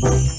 Bye.